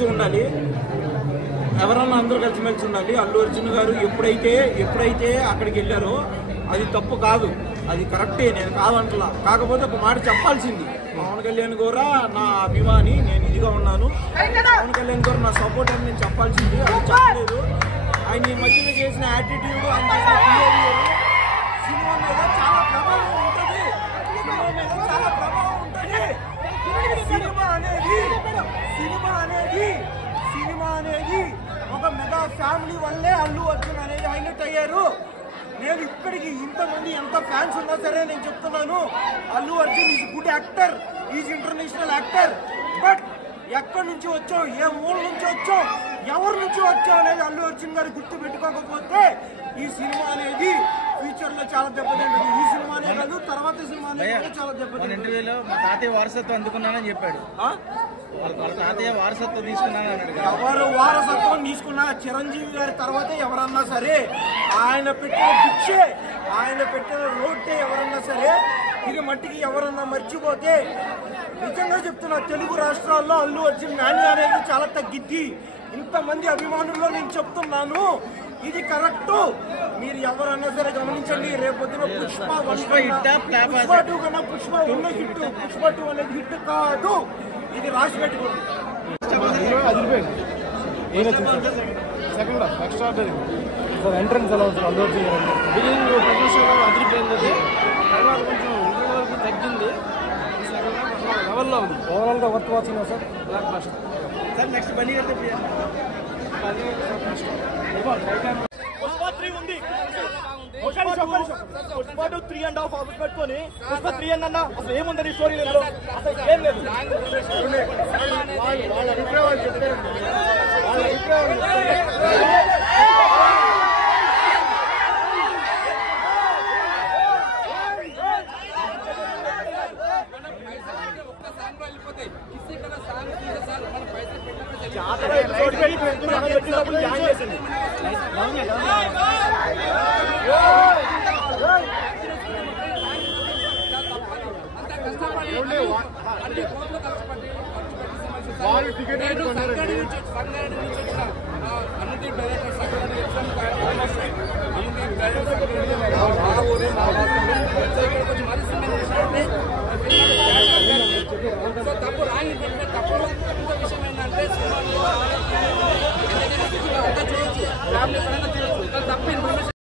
ఉండాలి, ఎవరన్నా అందరూ కలిసిమెలిసి ఉండాలి. అల్లు అర్జున్ గారు ఎప్పుడైతే అక్కడికి వెళ్ళారో అది తప్పు కాదు, అది కరెక్టే, నేను కాదంటలా. కాకపోతే ఒక మాట చెప్పాల్సింది, పవన్ కళ్యాణ్ కూడా నా అభిమాని, నేను ఇదిగా ఉన్నాను, పవన్ కళ్యాణ్ గారు నా సపోర్ట్ అని నేను చెప్పాల్సింది, అది చెప్పలేదు. ఆయన ఈ మధ్యన చేసిన యాటిట్యూడ్, ఆయన చేసిన బిహేవియర్ సినిమా మీద చాలా ప్రభావం ఉంటుంది. సినిమా అనేది ఒక మెగా ఫ్యామిలీ వల్లే అల్లు అర్జున్ అనేది హైలైట్ అయ్యారు. నేను ఇక్కడికి ఇంతమంది ఎంత ఫ్యాన్స్ ఉన్నా సరే నేను చెప్తున్నాను, Allu Arjun is good actor, is international actor. But ఎక్కడి నుంచి వచ్చాం, ఏ మూల నుంచి వచ్చాం, ఎవరి నుంచి వచ్చాం అనేది అల్లు అర్జున్ గారు గుర్తు పెట్టుకోకపోతే ఈ సినిమా అనేది ఫ్యూచర్ లో చాలా దెబ్బతింటుంది. ఈ సినిమానే కాదు, తర్వాత సినిమా అనేది చాలా దెబ్బతింటుంది. ఇంటర్వ్యూలో మా తాతయ్య వారసత్వం అందుకున్నానని చెప్పాడు. వాళ్ళ తాతయ్య వారసత్వం తీసుకున్నాను. ఎవరు వారసత్వం తీసుకున్నా చిరంజీవి గారి తర్వాత ఎవరన్నా సరే, ఆయన పెట్టిన భిక్షే, ఆయన పెట్టిన రోడ్డే ఎవరన్నా సరే ఇది మట్టికి ఎవరన్నా మర్చిపోతే, నిజంగా చెప్తున్నా, తెలుగు రాష్ట్రాల్లో అల్లు అర్జున్ వాల్యూ అనేది చాలా తగ్గిద్ది. ఇంతమంది అభిమానుల్లో నేను చెప్తున్నాను, ఇది కరెక్ట్. మీరు ఎవరన్నా సరే గమనించండి, రేపొద్దున పుష్ప 1 పుష్ప 2 కన్నా పుష్ప 1 హిట్, పుష్ప 2 అనేది హిట్ కాదు, ఇది రాసి పెట్టుకోండి. సెకండ్ ఎక్స్ట్రాడనరీ సార్, ఎంట్రన్స్ ఎలా అవుతుంది అల్లు అర్జున్ గారు? బిగినింగ్ ప్రతి షోలో అదిరిపోయింది, తర్వాత కొంచెం ఇంటర్వ్యూ వరకు తగ్గింది, లెవెల్లో ఉంది. ఓవరాల్గా worth watching sir, block buster sir. Next Bunny గారు పుష్ప 3 ఉంది, పుష్ప 2 3.5 అవర్స్ పెట్టుకొని పుష్ప 3 అన్న అసలు ఏముందని స్టోరీ లేదు, అసలు ఏం లేదు. వాళ్ళ అభిప్రాయాలు చెప్పారు. వాళ్ళు టికెట్